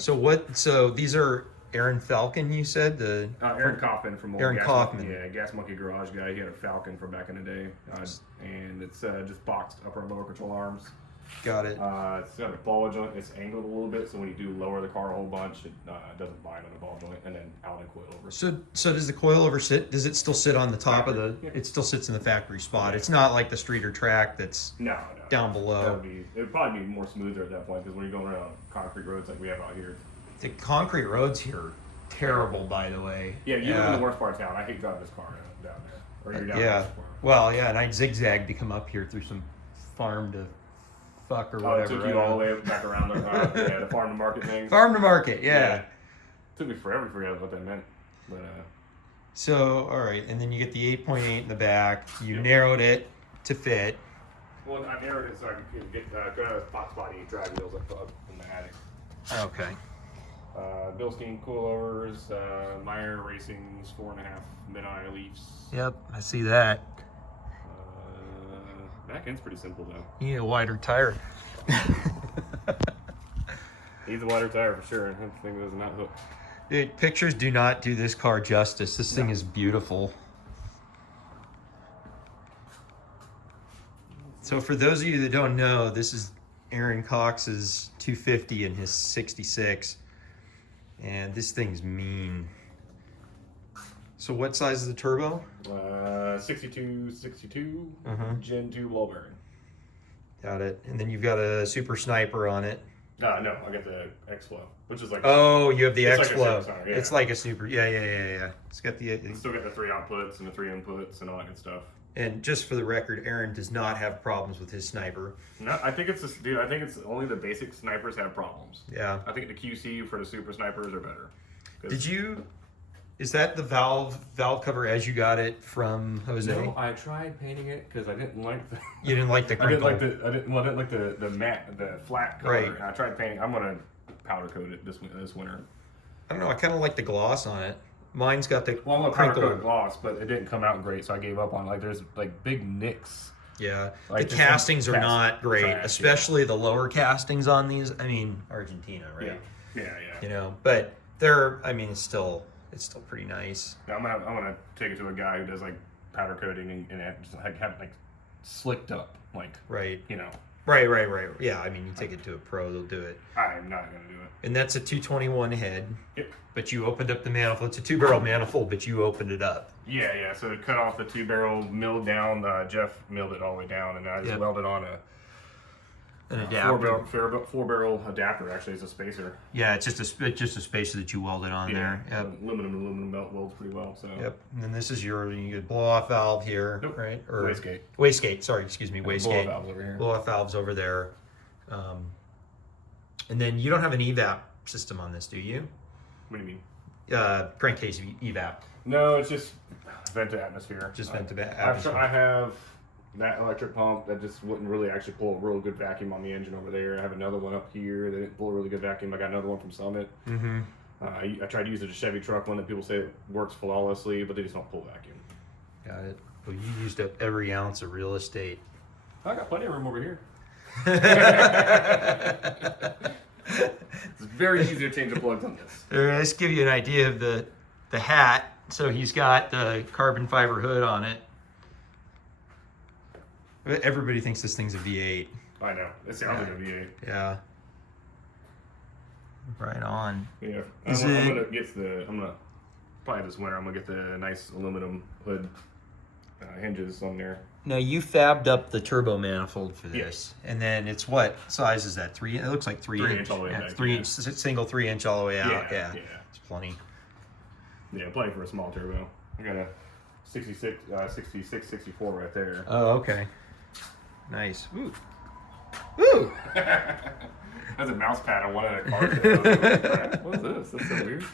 So these are Aaron Falcon, you said? Aaron Kaufman from Aaron Kaufman. Yeah, Gas Monkey Garage guy. He had a Falcon from back in the day. And it's just boxed upper and lower control arms. Got it. It's got a ball joint. It's angled a little bit, so when you do lower the car a whole bunch, it doesn't bind on the ball joint, and then out and coil over. So does the coilover sit? Does it still sit on the top of the? Yeah. It still sits in the factory spot. Yeah. It's not like the street or track that's down below. It would probably be more smoother at that point, because when you're going around concrete roads like we have out here. The concrete roads here are terrible, by the way. Yeah, you live in the worst part of town. I hate driving this car down there. Or you're down there. Well, yeah, and I zigzagged to come up here through some farm to fuck or whatever. It took you all the way back around the farm to market thing. Farm to market, yeah. It took me forever to figure out what that meant. But So, all right, and then you get the 8.8 in the back. You narrowed it to fit. Well, I narrowed it so I could get go out of the spotty drag wheels I put up in the attic. Okay. Bilstein coilovers, Meyer Racing's 4.5 mid-eye Leafs. Yep, I see that. Back end's pretty simple though. You need a wider tire. Needs a wider tire for sure. That thing does not hook. Dude, pictures do not do this car justice. This thing is beautiful. So for those of you that don't know, this is Aaron Cox's 250 and his 66. And this thing's mean. So what size is the turbo? 62, Gen 2 low bearing. Got it. And then you've got a Super Sniper on it. No, I got the X-Flow, which is like... Oh, you have the X-Flow. Like yeah. It's like a Super... Yeah. It's got the... It's still got the 3 outputs and the 3 inputs and all that good stuff. And just for the record, Aaron does not have problems with his Sniper. No, I think it's just, dude. I think it's only the basic snipers have problems. Yeah. I think the QC for the Super Snipers are better. Did you? Is that the valve cover as you got it from Jose? No, I tried painting it because I didn't like the. You didn't like the crinkle. I didn't like the matte, the flat color. Right. And I tried painting. I'm gonna powder coat it this winter. I don't know. I kind of like the gloss on it. Mine's got the I'm gonna powder coat gloss, but it didn't come out great, so I gave up on it. Like there's like big nicks. Yeah, like the castings are not great, trash, especially the lower castings on these. I mean, Argentina, right? Yeah. You know, but they're. I mean, it's still pretty nice. Yeah, I'm gonna take it to a guy who does like powder coating and just like have it like slicked up, like right. You know. Right. Yeah, I mean, you take it to a pro, they'll do it. I'm not gonna do it. And that's a 221 head. Yep. But you opened up the manifold. It's a 2-barrel manifold, but you opened it up. Yeah. So it cut off the 2-barrel, milled down. Jeff milled it all the way down, and I just welded on an adapter. 4-barrel adapter. Actually, it's a spacer. Yeah, it's just a spacer that you welded on there. Yep. Aluminum melt welds pretty well. So. Yep. And then this is you get blow-off valve here, nope. right? Or wastegate. Wastegate. Sorry, excuse me. Wastegate. Blow-off valves over here. Blow-off valves over there. And then you don't have an evap system on this, do you? What do you mean? Crankcase evap. No, it's just vent to atmosphere. Just vent to atmosphere. I have that electric pump that just wouldn't really actually pull a real good vacuum on the engine over there. I have another one up here that didn't pull a really good vacuum. I got another one from Summit. Mm-hmm. I tried to use a Chevy truck one that people say works flawlessly, but they just don't pull vacuum. Got it. Well, you used up every ounce of real estate. I got plenty of room over here. It's very easy to change the plugs on this. Let's give you an idea of the hat. So he's got the carbon fiber hood on it. Everybody thinks this thing's a V8. I know. It sounds like a V8. Yeah. Right on. Yeah. I'm gonna probably this winter I'm gonna get the nice aluminum hood hinges on there. Now you fabbed up the turbo manifold for this, and then it's what size is that? 3? It looks like 3 inch. All the way back, 3 inch, single 3 inch all the way out. Yeah. It's plenty. Yeah, plenty for a small turbo. I got a 66, 64 right there. Oh, okay. Nice. Ooh. Ooh. That's a mouse pad on one of the cars. What is this? That's so weird.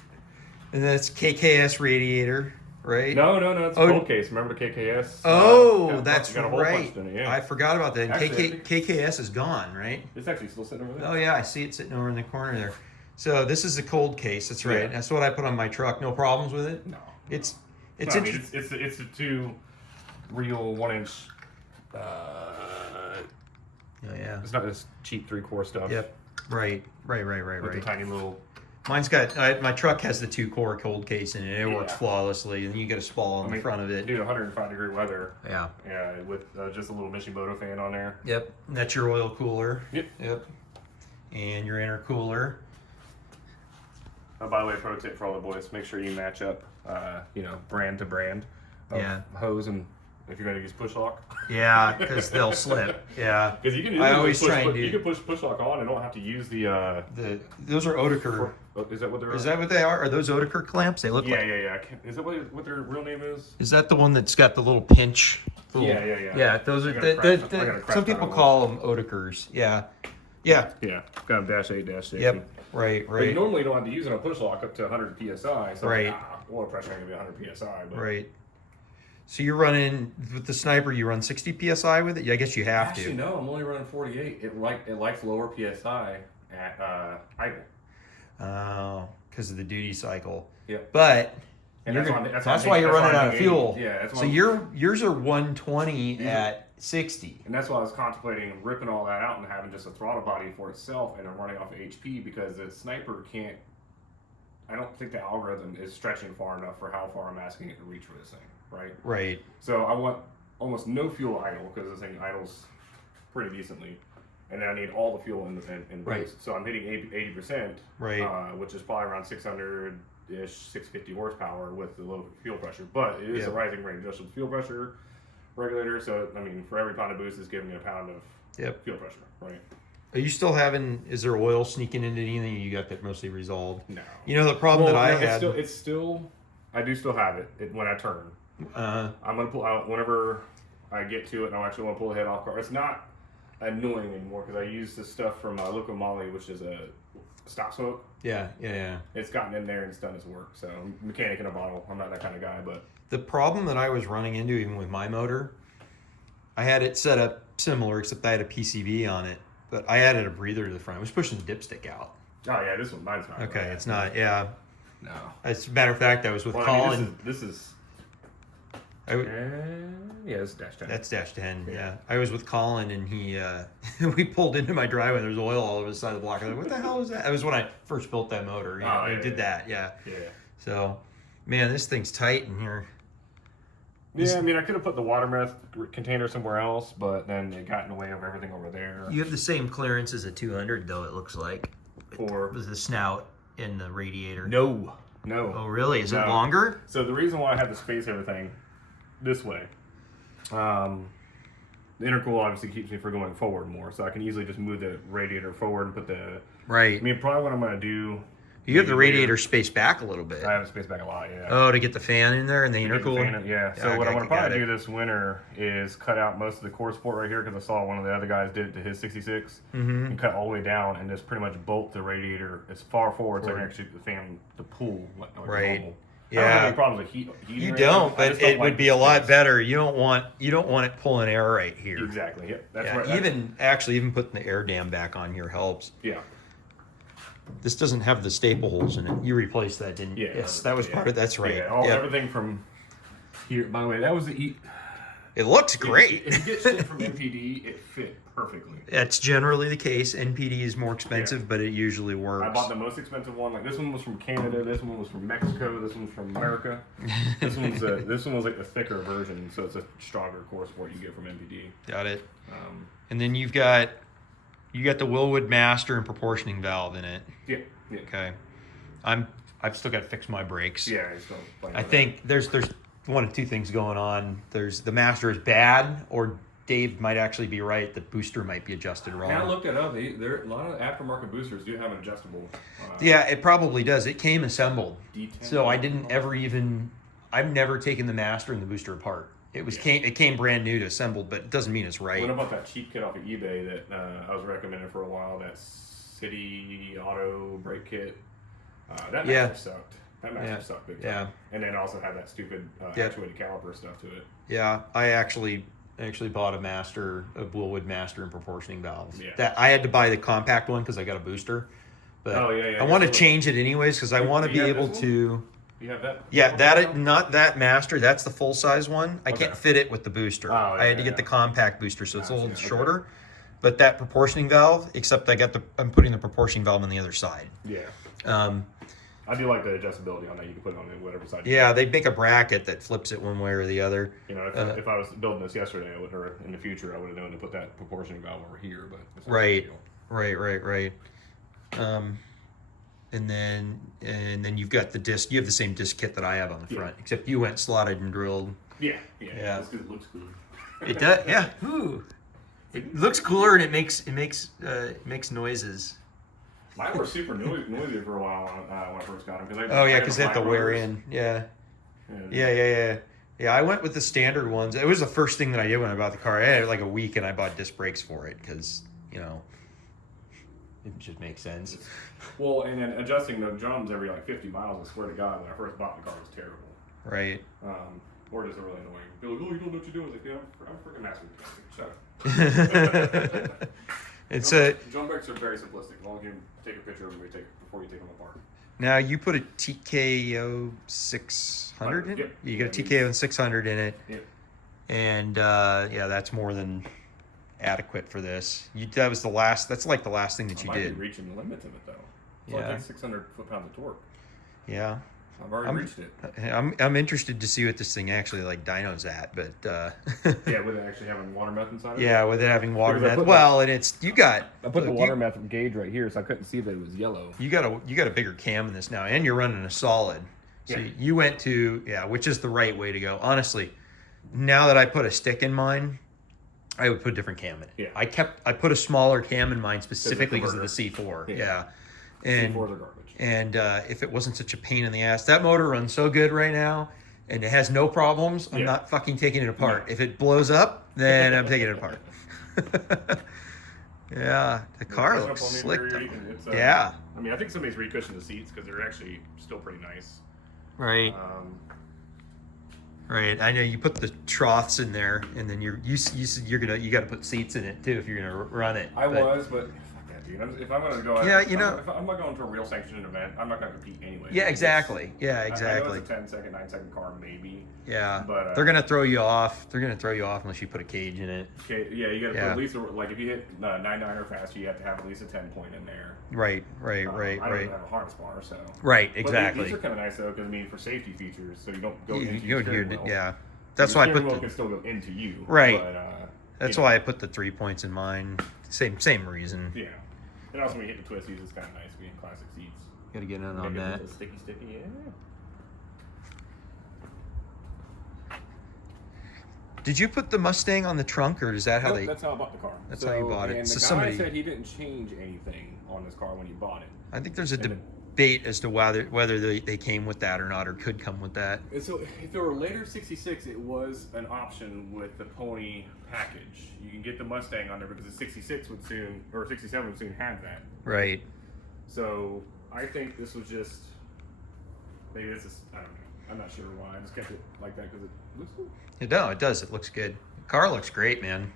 And that's KKS radiator. Right? No, it's a cold case. Remember the KKS? That's right. Yeah. I forgot about that. Actually, KKS is gone, right? It's actually still sitting over there. Oh yeah, I see it sitting over in the corner there. So this is a cold case. That's right. Yeah. That's what I put on my truck. No problems with it. No. It's a 2 real 1-inch. Yeah. It's not this cheap 3-core stuff. Yep. Right. With the tiny little. Mine's got my truck has the 2-core cold case in it. It works flawlessly, and then you get a spall on the front of it. Dude, 105-degree weather. Yeah. Yeah, with just a little Mishimoto fan on there. Yep. And that's your oil cooler. Yep. And your intercooler. Oh, by the way, pro tip for all the boys: make sure you match up, brand to brand of hose, and if you're going to use push lock. Yeah, because they'll slip. Yeah. Because you can. You can push lock on and don't have to use the. Those are Oedeker. Is that what they're? Is that what they are? Are those Oedeker clamps? They look like. Yeah. Is that what their real name is? Is that the one that's got the little pinch? Yeah. Yeah, those are. Some people call them Oedekers. Yeah. Yeah. Got them -8, -6. Yep. Right. But you normally don't have to use it on push lock up to 100 psi. So right. Oil pressure ain't gonna be 100 psi. But. Right. So you're running with the Sniper. You run 60 psi with it. Yeah, I guess you have to. Actually, no. I'm only running 48. It likes lower psi at idle. Oh, because of the duty cycle. Yeah. But and that's why you're running out of fuel. Yeah. So yours are 120 at 60. And that's why I was contemplating ripping all that out and having just a throttle body for itself and running off of HP, because the Sniper can't. I don't think the algorithm is stretching far enough for how far I'm asking it to reach for this thing. Right. So I want almost no fuel idle, because this thing idles pretty decently, and then I need all the fuel in boost. So I'm hitting 80%, which is probably around 600-ish, 650 horsepower with the low fuel pressure. But it is a rising range adjustable fuel pressure regulator. So I mean, for every pound of boost is giving me a pound of fuel pressure. Right. Are you still having? Is there oil sneaking into anything? You got that mostly resolved? No. You know the problem that I had. It's still. I do still have it when I turn. I'm gonna pull out whenever I get to it, and I actually want to pull the head off car. It's not annoying anymore because I use this stuff from Loco Moly, which is a stop smoke. Yeah. It's gotten in there and it's done its work. So mechanic in a bottle. I'm not that kind of guy, but the problem that I was running into, even with my motor, I had it set up similar, except I had a PCV on it, but I added a breather to the front. I was pushing the dipstick out. Oh yeah, this one mine's not. Okay, it's not. Yeah. No. As a matter of fact, I was with Colin. I mean, this is. Yeah, it's -10. That's -10. Yeah. I was with Colin, and he we pulled into my driveway. There was oil all over the side of the block. I was like, "What the hell is that?" That was when I first built that motor. I did that. Yeah. So, man, this thing's tight in here. Yeah, I mean, I could have put the water meth container somewhere else, but then it got in the way of everything over there. You have the same clearance as a 200, though. It looks like for the snout and the radiator. No. Oh, really? Is it longer? So the reason why I have to space everything this way, the intercool obviously keeps me from going forward more, so I can easily just move the radiator forward and put the. Right. I mean, probably what I'm going to do. You have the radiator spaced back a little bit. I have it spaced back a lot, yeah. Oh, to get the fan in there and the intercooler? Yeah. So what I'm going to probably do this winter is cut out most of the core support right here, because I saw one of the other guys did it to his 66, and cut all the way down and just pretty much bolt the radiator as far forward so I can actually get the fan to pull like normal. Yeah. I don't have any problems with heat. You don't, but it would be a lot better. You don't want it pulling air right here. Exactly. Yep. That's right. Even putting the air dam back on here helps. Yeah. This doesn't have the staple holes in it. You replaced that, didn't you? Yeah. Yes, that was part of. That's right. Yeah. Everything from here. By the way, that was the. It looks great. If you get shit from NPD, it fit perfectly. That's generally the case. NPD is more expensive, but it usually works. I bought the most expensive one. Like this one was from Canada. This one was from Mexico. This one's from America. This one was like the thicker version, so it's a stronger core support you get from NPD. Got it. And then you got the Willwood master and proportioning valve in it. Yeah. Okay. I've still got to fix my brakes. Yeah, I think there's one of two things going on. There's the master is bad, or Dave might actually be right. The booster might be adjusted wrong. And I looked it up. There a lot of aftermarket boosters do have an adjustable. Yeah, it probably does. It came assembled, D10. so I didn't ever even. I've never taken the master and the booster apart. It came brand new to assembled, but it doesn't mean it's right. What about that cheap kit off of eBay that I was recommending for a while? That City Auto brake kit. That master sucked. That master sucked big time. Yeah. And then also had that stupid actuated caliper stuff to it. Yeah, I actually bought a Willwood master and proportioning valves. Yeah. That I had to buy the compact one because I got a booster. But I want to change it anyways because I want to be able to. You have that? Yeah, not that master. That's the full size one. I can't fit it with the booster. Oh, I had to get the compact booster, so it's a little shorter. but that proportioning valve, except I'm putting the proportioning valve on the other side. Yeah. Um, I do like the adjustability on that. You can put it on whatever side. yeah, they make a bracket that flips it one way or the other. You know, if I was building this yesterday, or in the future, I would have known to put that proportioning valve over here. But it's not a big deal. Right. And then you've got the disc. You have the same disc kit that I have on the front, except you went slotted and drilled. Yeah. That's 'cause it looks cool. It does. Yeah. Ooh. It looks cooler and it makes noises. Mine were super noisy for a while when I first got them. Because they have to wear in. Yeah. Yeah, I went with the standard ones. It was the first thing that I did when I bought the car. I had like a week and I bought disc brakes for it because, you know, it just makes sense. Well, and then adjusting the drums every like 50 miles, I swear to God, when I first bought the car, was terrible. Right. Or just really annoying. They're like, oh, you don't know what you're doing. I was like, yeah, I'm freaking master mechanic. Shut up. It's drum brakes are very simplistic. As long as you take a picture of them before you take them apart. Now you put a TKO 600 in it? Yep. You got a TKO 600 in it. Yep. And that's more than adequate for this. That's like the last thing that you I might did. be reaching the limits of it though. It's Yeah. like 600 foot-pounds of torque. Yeah. I've already reached it. I'm interested to see what this thing actually like dyno's at, but Yeah, with it actually having water meth inside of it. yeah, with it having water Because I meth. put Well, and it's I put the water meth gauge right here, so I couldn't see that it was yellow. You got a bigger cam in this now, and you're running a solid. So Yeah. you went to which is the right way to go. Honestly, now that I put a stick in mine, I would put a different cam in it. Yeah. I put a smaller cam in mine specifically because of the C4. Yeah. And C4s are garbage. And if it wasn't such a pain in the ass, that motor runs so good right now, and it has no problems. I'm not fucking taking it apart. No. If it blows up, then I'm taking it apart. Yeah, the car looks slick. Yeah. I mean, I think somebody's recushioned the seats because they're actually still pretty nice. Right. Right. I know you put the troughs in there, and then you got to put seats in it too if you're gonna run it. But fuck that, dude. If I'm gonna go, if I'm not going to a real sanctioned event, I'm not gonna compete anyway. Yeah, exactly. I know it's a 10-second, 9-second car, maybe. Yeah, but they're gonna throw you off. They're gonna throw you off unless you put a cage in it. Okay, yeah, you got to put at least like if you hit 9.9 or faster, you have to have at least a 10 point in there. Right. I don't have a harness bar, so. Right, But exactly. these are kind of nice though, because I mean, for safety features, so you don't go into You your go steering here, wheel. yeah. That's why I put the can still go into you. Right. But, that's why I put the 3 points in mine. Same reason. Yeah. And also when you hit the twisties, it's kind of nice being classic seats. Got to get in on that. Sticky, yeah. Did you put the Mustang on the trunk, or is that how That's how I bought the car. That's how you bought it. And So the somebody guy said he didn't change anything on this car when he bought it. I think there's a debate as to whether they came with that or not, or could come with that. And so if it were later 66, it was an option with the Pony package. You can get the Mustang on there because the 66 would soon, or 67 would soon have that. Right. So I think this was just, maybe this is, I don't know. I'm not sure why. I just kept it like that because it looks cool. It does. It looks good. The car looks great, man.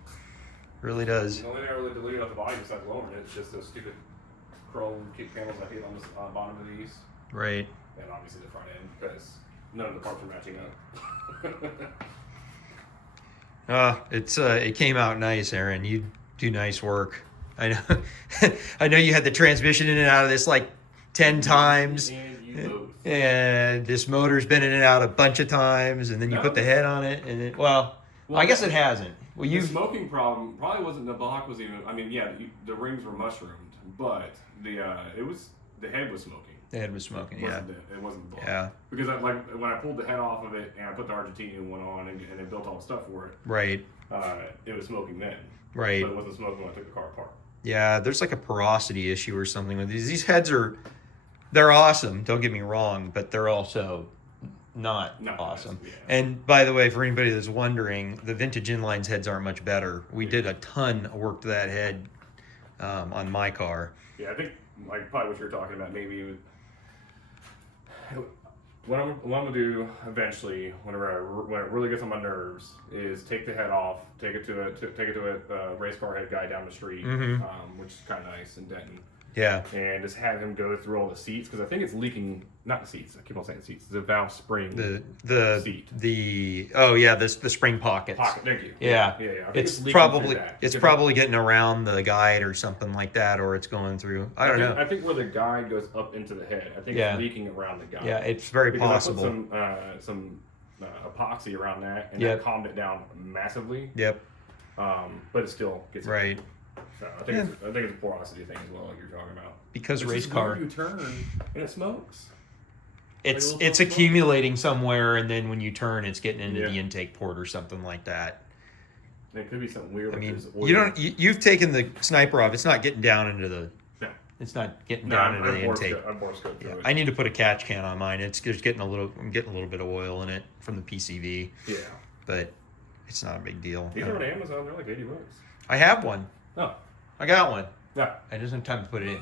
Really does. The only thing I really deleted off the body besides lowering it is just those stupid chrome kick panels I hit on the bottom of these. Right. And obviously the front end because none of the parts are matching up. It came out nice, Aaron. You do nice work. I know. I know you had the transmission in and out of this like 10 times. And this motor's been in and out a bunch of times, and then you put the head on it, and I guess it hasn't. Well, the smoking problem probably wasn't the block was even. I mean, yeah, the rings were mushroomed, but the head was smoking. The head was smoking. It wasn't the block. Yeah. Because when I pulled the head off of it and I put the Argentinian one on and it built all the stuff for it. Right. It was smoking then. Right. But it wasn't smoking when I took the car apart. Yeah, there's like a porosity issue or something with these. These heads they're awesome, don't get me wrong, but they're also not awesome. Yeah. And by the way, for anybody that's wondering, the vintage inlines heads aren't much better. We did a ton of work to that head on my car. Yeah, I think like probably what you're talking about. Maybe what I'm gonna do eventually, when it really gets on my nerves, is take the head off, take it to a race car head guy down the street, which is kind of nice in Denton. Yeah. and just have him go through all the seats because I think it's leaking. Not the seats. I keep on saying seats. The valve spring. The seat. The spring pockets. Pocket. Thank you. Yeah. I think It's leaking probably through that. it's probably getting around the guide or something like that, or it's going through. I don't know. I think where the guide goes up into the head. I think Yeah. it's leaking around the guide. Yeah, it's very because possible. I put some epoxy around that, and Yep. that calmed it down massively. Yep. But it still gets right. So I think it's a porosity thing as well, like you're talking about. Because It's race just car, weird, you turn and it smokes. it's Like a little smoke. accumulating somewhere, and then when you turn, it's getting into Yeah. the intake port or something like that. It could be something weird. I with mean, this oil. you don't. You've taken the sniper off. It's not getting down into the. No. It's not getting No, down into the I'm intake. borescoped through Yeah, it. I need to put a catch can on mine. It's just getting a little. I'm getting a little bit of oil in it from the PCV, Yeah. but it's not a big deal. These are on Amazon. They're like $80. I have one. Oh. I got one. Yeah. I just don't have time to put it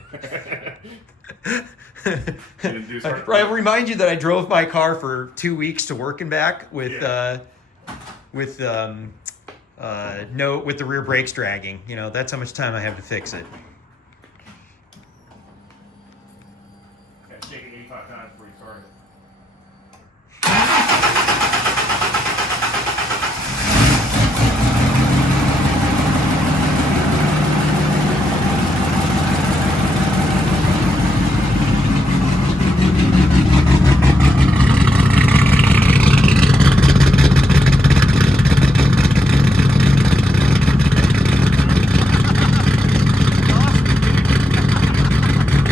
Didn't do start- in. I remind you that I drove my car for 2 weeks to work and back with with the rear brakes dragging. You know, that's how much time I have to fix it. Yeah, shake it 85 times before you start it.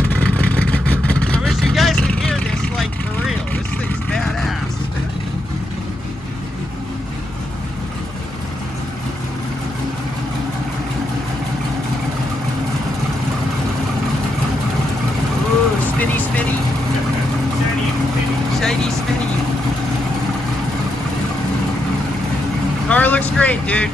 I wish you guys could hear this, like, for real. This thing's badass. Ooh, spinny, spinny. Shiny, spinny. Car looks great, dude.